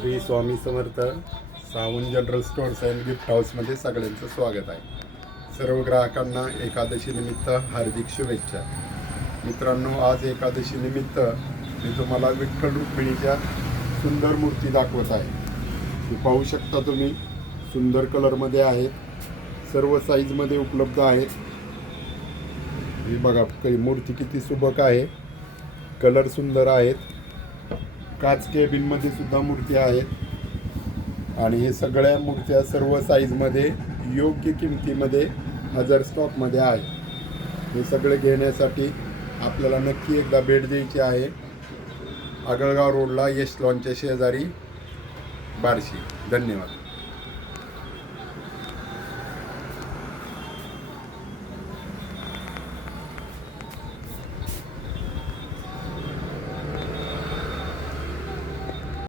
Shri Swami Samarth. Sawant general stores and gift हाऊसमध्ये सगळ्यांचं स्वागत आहे. सर्व ग्राहकांना एकादशी निमित्त हार्दिक शुभेच्छा. मित्रांनो, आज एकादशी निमित्त मी तुम्हाला विठ्ठल रुक्मिणीच्या सुंदर मूर्ती दाखवत आहे. हे पाहू शकता तुम्ही, सुंदर कलरमध्ये आहेत, सर्व साईजमध्ये उपलब्ध आहेत. ही बघा मूर्ती किती सुबक आहे, कलर सुंदर आहेत. काच केबिनमध्ये सुद्धा मूर्ती आहेत आणि हे सगळ्या मूर्त्या सर्व साईजमध्ये योग्य किमतीमध्ये हजर स्टॉकमध्ये आहेत. हे सगळे घेण्यासाठी आपल्याला नक्की एकदा भेट द्यायची आहे. आगळगाव रोडला यश लॉनच्या शेजारी, बार्शी. धन्यवाद.